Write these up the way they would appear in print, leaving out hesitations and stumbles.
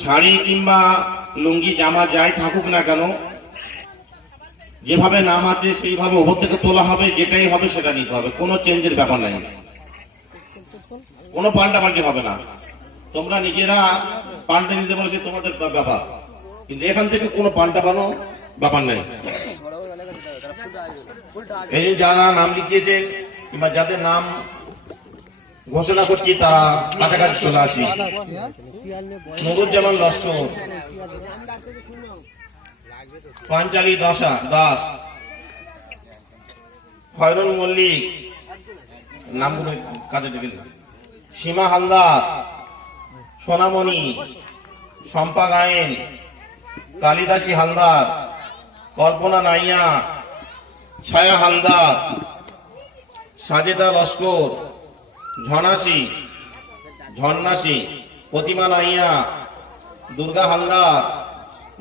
শাড়ি কিংবা লুঙ্গি জামা যাই থাকুক না কেন, যেভাবে নাম আছে সেইভাবে ওপর থেকে তোলা হবে, যেটাই হবে সেটা নিতে হবে, কোনো চেঞ্জের ব্যাপার নাই, কোনো পাল্টাপাল্টি হবে না। তোমরা নিজেরা পাল্টে নিতে পারো সে তোমাদের ব্যাপার, কিন্তু এখান থেকে কোনো পাল্টানো ব্যাপার নাই। এই যারা নাম লিখিয়েছেন কিংবা যাদের নাম ঘোষণা করছি তারা কাছাকাছি চলে আসি। নুরুজ্জামান লস্কর, পাঞ্চালী দাস, খয়রুল মল্লিক, নামগুলো কাজে দেখেন, সীমা হালদার, সোনামণি, শম্পা গায়েন, কালিদাসী হালদার, কল্পনা নাইয়া, ছায়া হালদার, সাজেদা লস্কর, ঝর্ণাসী, প্রতিমা নাইয়া, দুর্গা হালদার,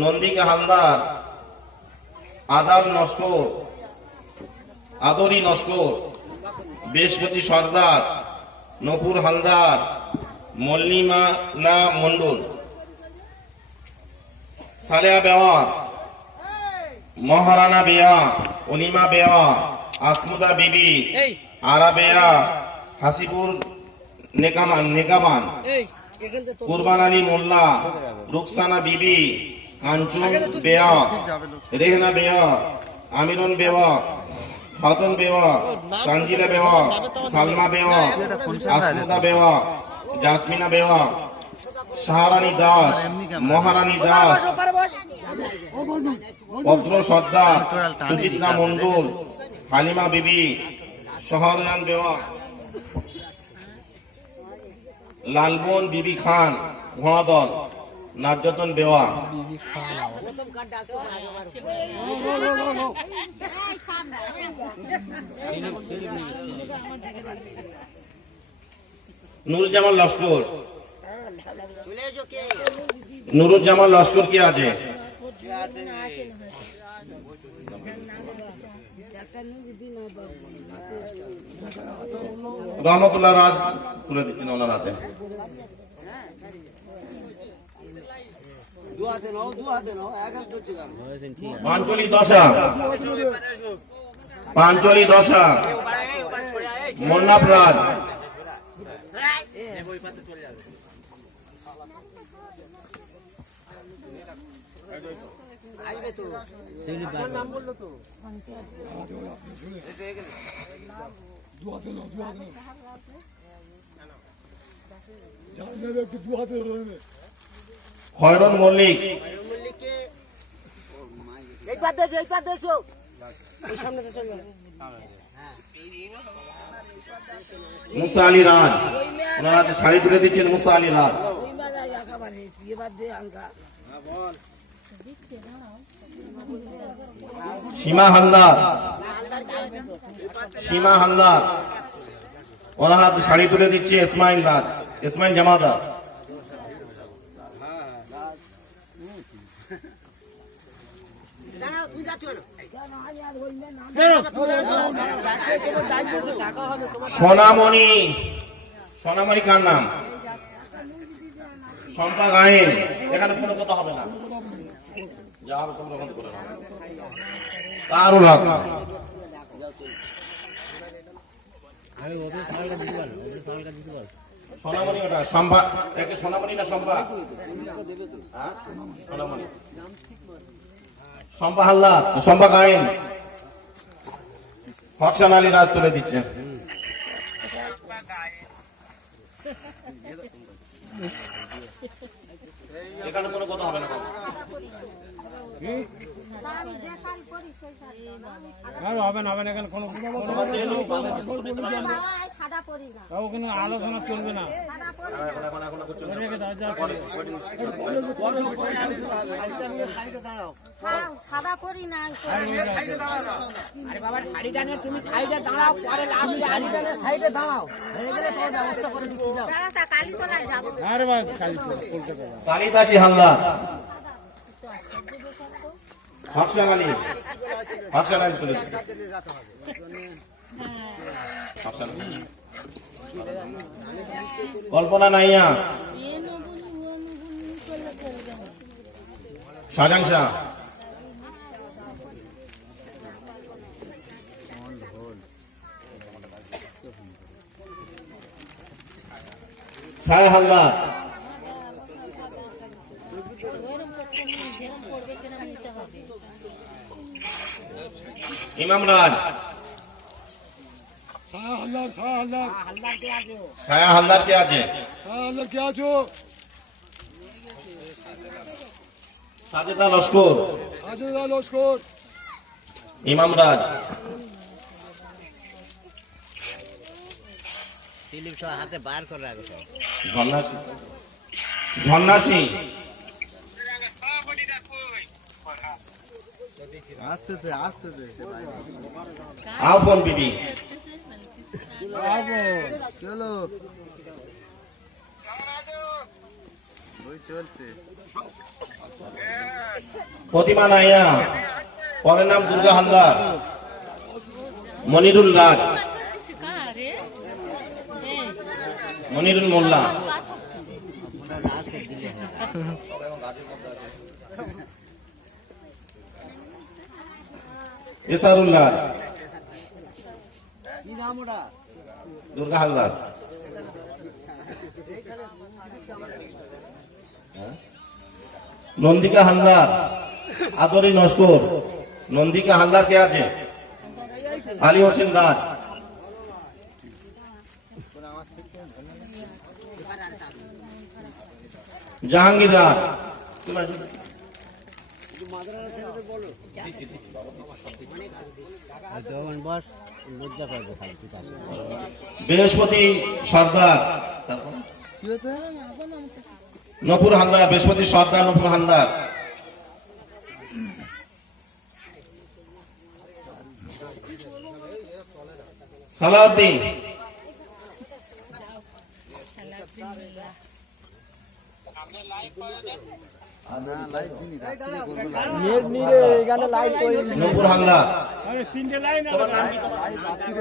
নন্দিকা হালদার, আদার নস্কর, আদরি নস্কর, বৃহস্পতি সর্দার, নপুর হালদার, মল্লিমালা মন্ডল, সালেহা বেওয়া, মহারানা বেয়া, অনিমা বেয়া, আসমুদা বিবি, আরা বেয়া, হাসিপুর নেকামান, কুরবান আলী মোল্লা, রুকসানা বিবি, কাঞ্চন বেয়া, রেহনা বেয়া, আমিরন বেওয়া, খাতুন বেওয়া, তানজিলা বেওয়া, সালমা বেওয়া, আসমুদা বেওয়া, জাসমিনা বেওয়া, শাহরানী দাস, মহারানী দাস, পদ্র সর্দার, সুচিত্রা মন্ডল, হালিমা বিবি, শহরয়ান বেওয়া, লালবন বিবি খান, ঘোড়াদল, নার্যাতন বেওয়া, নুরুজ্জামান লস্কর, নুরুজ্জামান লস্কর কি আছে? রহমতুল্লাহ রাজ তুলে দিচ্ছেন ওনার হাতে। পাঞ্চলি দশা, মোন্নাফ রাজ, খয়রুল মল্লিক, মুসা আলী রাজ, ওনারা শাড়ি তুলে দিচ্ছেন। মুসা আলী রাজ, সীমা হালদার, ওনারা শাড়ি তুলে দিচ্ছে। ইসমাইল জামাদার, সোনামণি কার নাম? শম্পা গায়েন, এখানে কোনো কথা হবে না, যা হবে তোমরা বন্ধ করে নাও। তারুল হক, সোনামণি, ওটা শম্পা, সোনামণি না শম্পা? সোনামণি, শম্পা হালদার, শম্পা গায়েন, হকসান আলী রাজ তুলে দিচ্ছেন। এখানে কোনো কথা হবে না, আলোচনা চলবে না। সাদা পরি না, তুমি সাইডে দাঁড়াও, সাইডে দাঁড়াও, ব্যবস্থা করে দিচ্ছি। কালিদাসী হালদার, হকসান আলী তুলে, কল্পনা নাইয়া, শাহজাহান শাহ, ছায়া হালদার, ইমাম রাজ, ছায়া হালদার, ছায়া হালদার, ছায়া হালদার কে আছে? ছায়া হালদার কে আছো? সাজেদা লস্কর, সাজেদা লস্কর, ইমাম রাজ, স্লিপ সহ হাতে বার করে রাখো সব। ঝর্ণা সিং, ঝর্ণা সিং, আস্তে আস্তে আহ্বান বিবি, চলো বই চলছে। প্রতিমা নাইয়া, পরের নাম দুর্গা হালদার, মনিরুল রাজ, মনিরুল মোল্লা, এসারুল্লাহ, দুর্গা হালদার, নন্দিকা হালদার, আদরি নস্কর, নন্দিকা হালদার কে আছে? আলী হোসেন রাজ, জাহাঙ্গীর রাজ, বৃহস্পতি সর্দার, নপুর হালদার, বৃহস্পতি সর্দার, নপুর হালদার, সালাউদ্দিন, নপুর হালদার, তোমার নাম কি?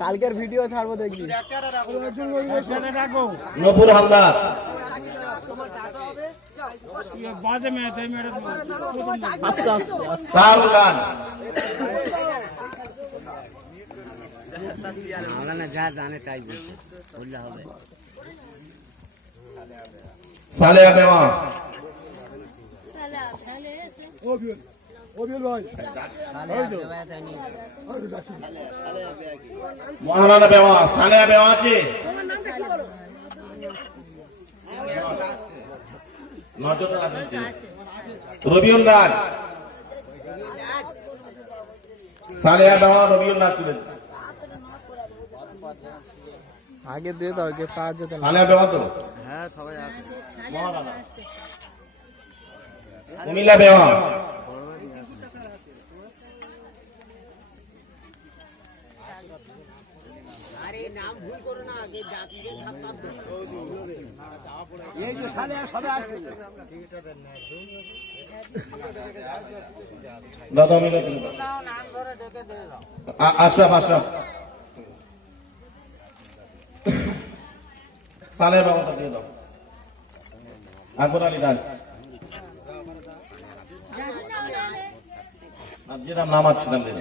কালকের ভিডিও ছাড়বো দেখবি। নপুর হালদার, আস্তে আস্তে আস্তে সারুল রাজ, আমরা যা জানে তাই বলছে, বললে হবে। সালেহা বেওয়া, ওবিএল, ওবিএল ভাই, মহারানা বেওয়া, সালেহা বেওয়া আছে? নজরটা রাখবেন। রবিউল রাজ, সালেহা বেওয়া, রবিউল রাজ তুলেন। আগে দিয়ে দাও, যে পাওয়া যেত না। সালেহা বেওয়া তো? হ্যাঁ সবাই আছে। মহারানা, কুমিল্লা বেওয়া, আরে নাম ভুল করো না, আগে জাতিকে ছাত্র এই তো সালে সবাই আসবে। দাদা মিলে দিন। আশরাফ, আশরাফ, সালেহা বেওয়াটা দিয়ে দাও। আকবর আলী রাজ, যেটা নাম আসছিলাম দিন।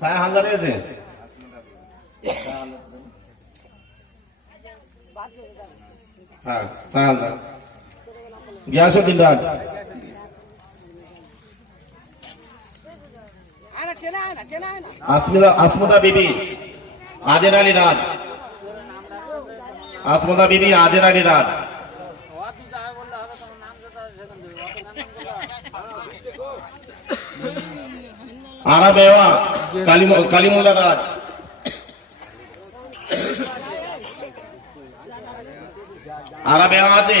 ছায়া হালদার আছে? হ্যাঁ, ছায়া হালদার, গিয়াসুদ্দিন রাজ, আসমতা বিবি, আজের আলী রাজ, আসমতা বিবি, আজের আলী রাজ, আরা বেওয়া, কালিমুল্লাহ রাজ, আরা বেওয়া আছে?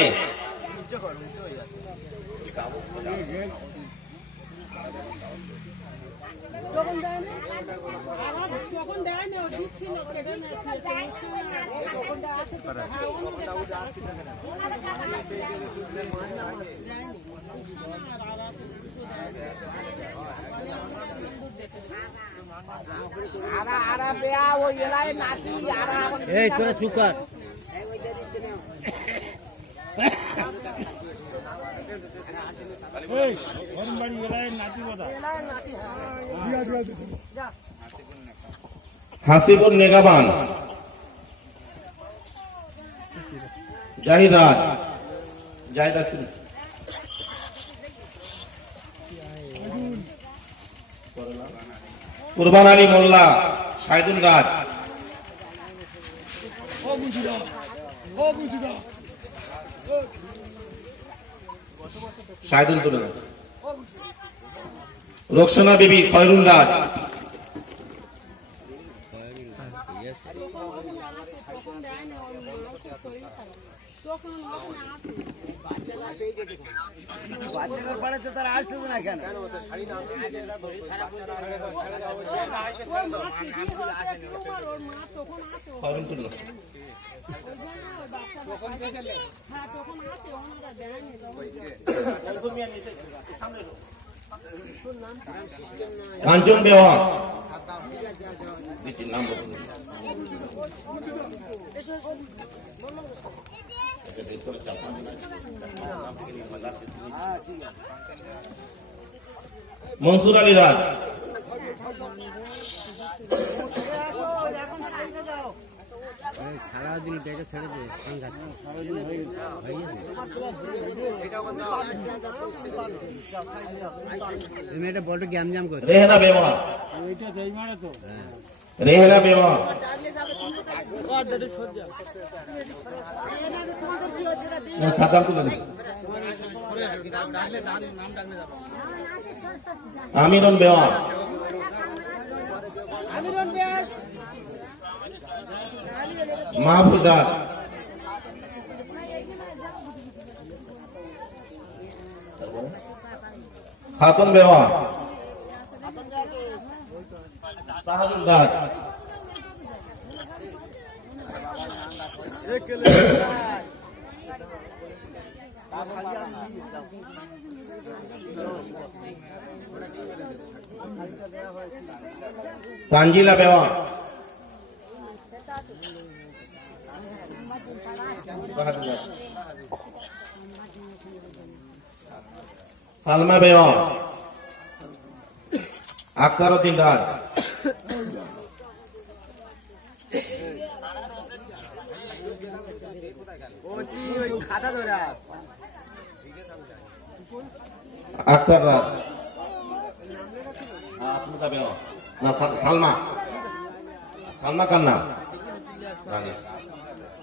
যখন দেয় না দিচ্ছি না কেটে না আরা বেয়া ওই এলাই নাতি আরা এই তোরা চুপ কর হাসিবুর নেগাবান জাহির রাজ জাহিদ আসতুন কুরবান আলী মোল্লা শাহিদুল রাজ ও বুঝিদা ও বুঝিদা শাহিদুল তুলে রোকসানা বিবি খয়রুল রাজ তখন দেয় না ওর মা খুব শরীর খারাপ তখন ওখানে আসে বাচ্চাদের পড়েছে তারা আসতে না কেন ওর মা টিভি দেখে ওর মা তখন আসে খয়রুল তুলে ওই জন্য ওই বাচ্চাটা হ্যাঁ তখন আসে ওনারা দেয়নি কাঞ্চন বেওয়া দিচ্ছি নাম বলুন মনসুর আলী রাজ সারাদিন ডেকে ছেড়ে দে তুমি এটা বলটা গ্যাম জ্যাম করো রেহনা বেওয়া রেহনা বেওয়া সাদাম তুলে দিন আমিরুল বেওয়া আমিরন বেয়াস মাহবুব রাজ খাতুন বেওয়া তাহাজুল রাজ তানজিলা বেওয়া সালমা বেওয়া আক্তার উদ্দিন রাজ খাতা ধরা আক্তার রাজ আসমিতা বেওয়া না সালমা সালমা কান্না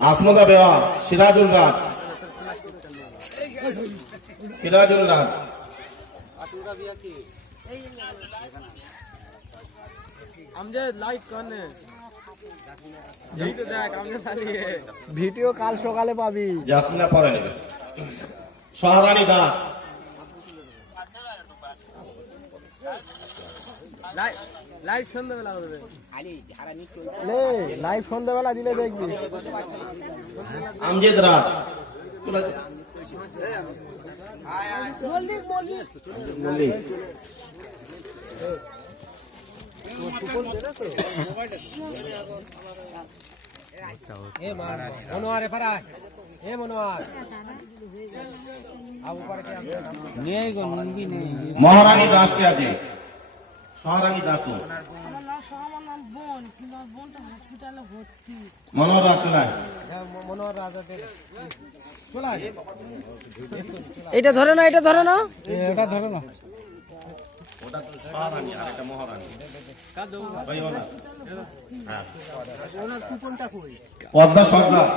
আসমতা বেওয়া সিরাজুল রাজ সিরাজুল রাজ ভিডিও কাল সকালে পাবি জাসমিনা পরে নেবে সহরানী দাস লাইভ সন্ধ্যাবেলা হবে লাইভ সন্ধ্যাবেলা দিলে দেখবি আমজেদ রাজ মল্লিক মল্লিক মল্লিক মনোয়ারে পারা এ মনোয়ার মহারানী দাস কে আছে সহরানী দাস তো আমার নাম বোন কিন্তু আমার বোনটা হসপিটালে ভর্তি মনোহর রাজ চলে আয়। মনোয়ার রাজাদের চলে আয় এটা ধরে না এটা ধরে না ওটা তো সহরানী আর এটা মহারানী ভাই ওনা হ্যাঁ ওনার কুপনটা কই পদ্মা সরকার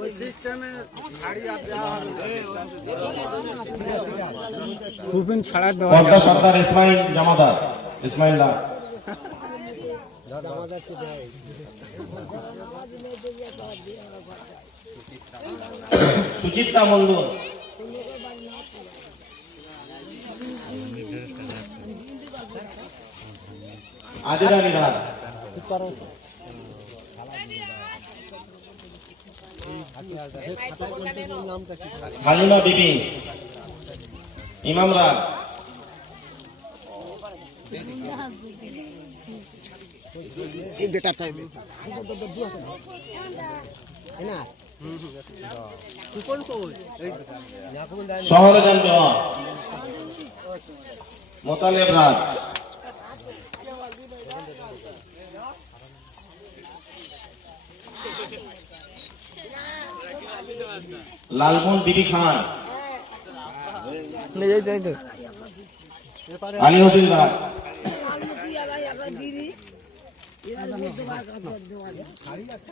ওই সিস্টেমে শাড়ি আর দেওয়া হবে পদ্মা সরকার ইসমাইল জামাদার ইসমাইল দা সুচিত্রা মন্ডল আজিরানী রাজ হালিমা বিবি ইমাম রাজ এই বেটা টাইমে না কুপন কই এই শহরে যান দেওয়া মোতালেব রাজ লালমোহন বিবি খান আলী হোসেন রায়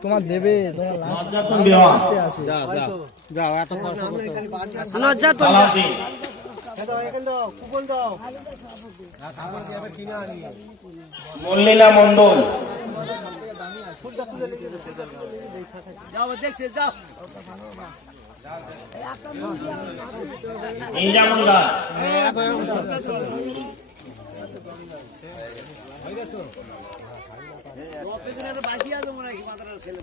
তোমার দেবে নজ্জাতুন দেওয়া যাও এত খরচ করতে খালি বাদ দিয়া সালাম সিং দাও এখান দাও কুপন দাও মল্লিনা মন্ডল ফুলটা তুলে নিয়ে যাও দেখতে যাও ইনজামুল দাস বাকি আছে মনে হয় মাত্র ছেলে